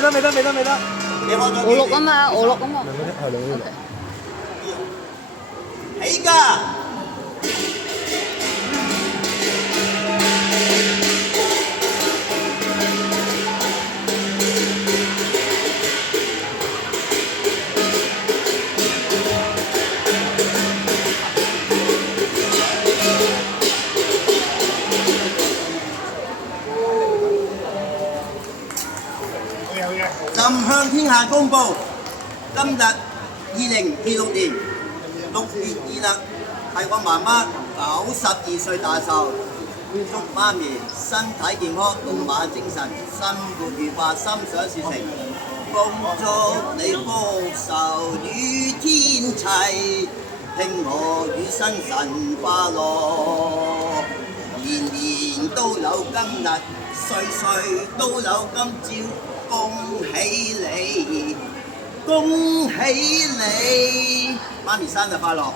你開咗我錄啊嘛，我錄啊嘛。係兩個。起㗎！朕向天下公佈，今日2026年6月2日係我媽媽92歲大壽，祝媽咪身體健康，龍馬精神，生活愉快，心想事成。恭祝你福壽與天齊，慶賀與生辰快樂，年年都有今日，歲歲都有今朝。恭喜你，恭喜你，媽咪生日快樂！